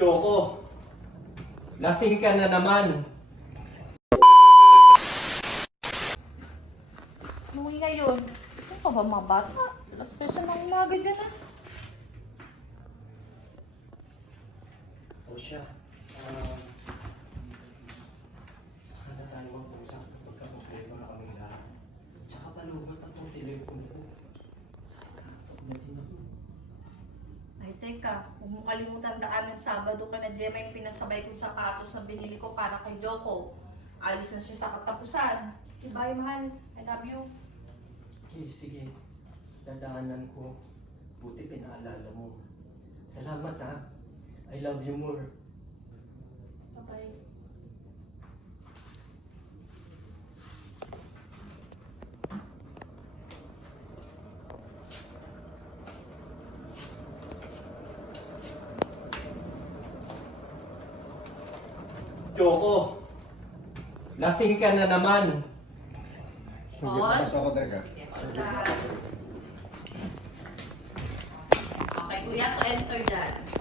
Choco, lasing ka na naman. Umuwi ngayon. Ano pa ba mga bata? Alas 3 na umaga dyan ah. O siya, saka na tayo mag-usap kapag problema na kami lahat. Tsaka palugot ang telepono ko. Sakit na din ako. Ay, teka. Huwag mo kalimutan daan ng Sabado ka na Gemma yung pinasabay kong sapatos na binili ko para kay Joko. Alis na siya sa katapusan. Bye, mahal. I love you. Okay, sige. Dadaanan ko. Buti pinaalala mo. Salamat ha. I love you more. Bye-bye. Choco, lasing ka na naman. Sige, On. pasok ako teka. Okay, kuya, to enter dyan.